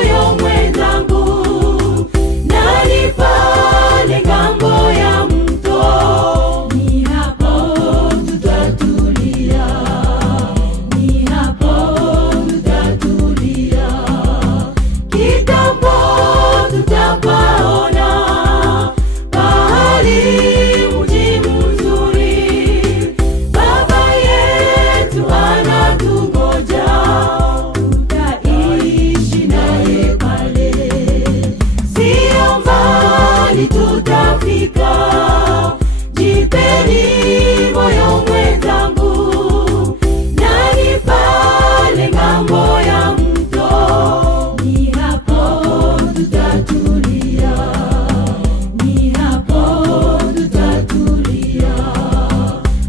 moyo mwenzangu, nani pale ngambo ya mto, ni hapo tutatulia, ni hapo tutatulia. Kitambo tutapaona pahali mji mzuri, Baba yetu anatungoja, tutaishi naye pale. Sio mbali tutafika, jipeni moyo mwenzangu, nani pale ngambo ya mto, ni hapo tutatulia, ni hapo tutatulia.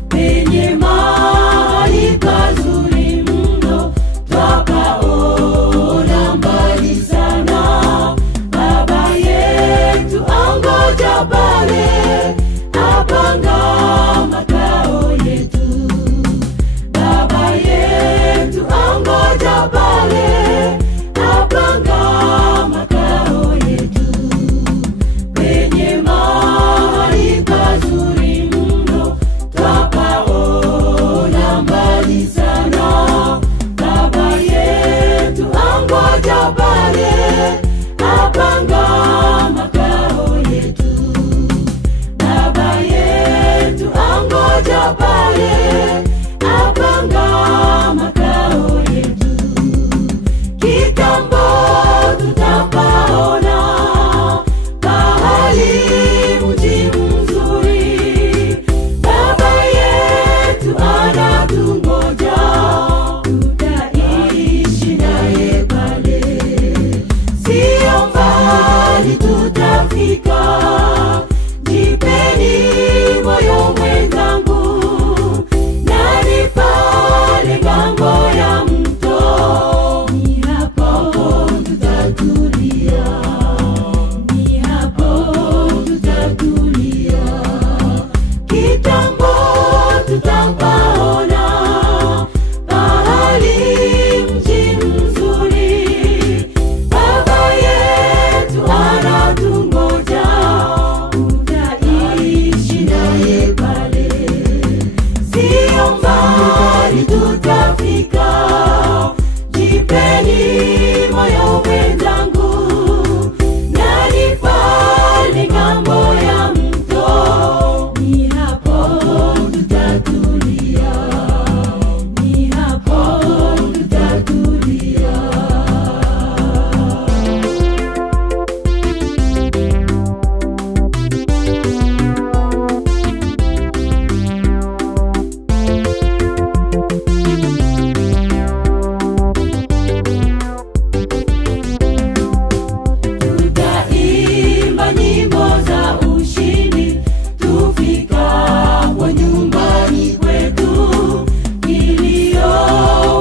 Penye mahali pazuri mno, twapaona mbali sana, Baba yetu angoja pale, apanga makao yetu. Baba yetu angoja pale, apanga makao yetu. Penye mahali pazuri mno, twapaona mbali sana, Baba yetu angoja pale, apanga makao yetu. Baba yetu angoja pale, apanga makao yetu. Kitambo tutapaona pahali mji mzuri, Baba yetu anatungoja, tutaishi naye pale. Sio mbali tutafika, jipeni moyo mwenzangu, nani pale ngambo ya mto, ni hapo tutatulia, ni hapo tutatulia. Kitambo tutapaona pahali mji mzuri, Baba yetu anatungoja, tutaishi naye pale. Sio mbali tutafika, jipeni moyo mwenzangu, nani pale ngambo ya mto, ni hapo tutatulia, ni hapo tutatulia. Tutaimba nyimbo za ushindi, tufikapo nyumbani kwetu. Kilio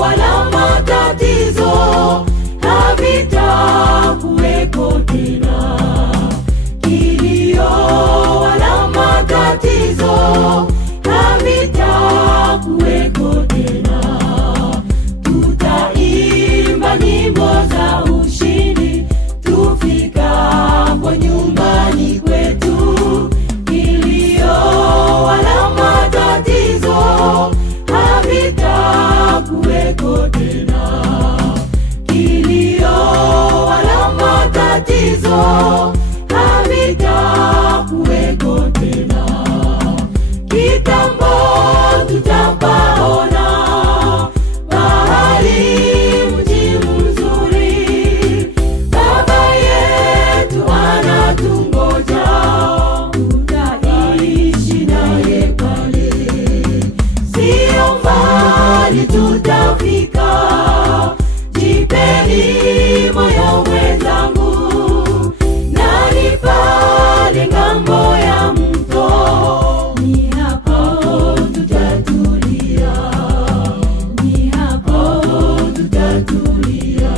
wala matatizo havitakuweko tena, kilio wala matatizo havitakuweko tena. Tutaimba nyimbo za ushindi, tufikapo nyumbani kwetu. Kilio wala matatizo havitakuweko tena, kilio wala matatizo havitakuweko tena. Kitambo tutapaona pahali mji mzuri, Baba yetu anatungoja, tutaishi naye pale. Sio mbali tutafika, jipeni moyo mwenzangu, nani pale ngambo ya mto, ni hapo tutatulia, ni hapo tutatulia.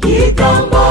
Kitambo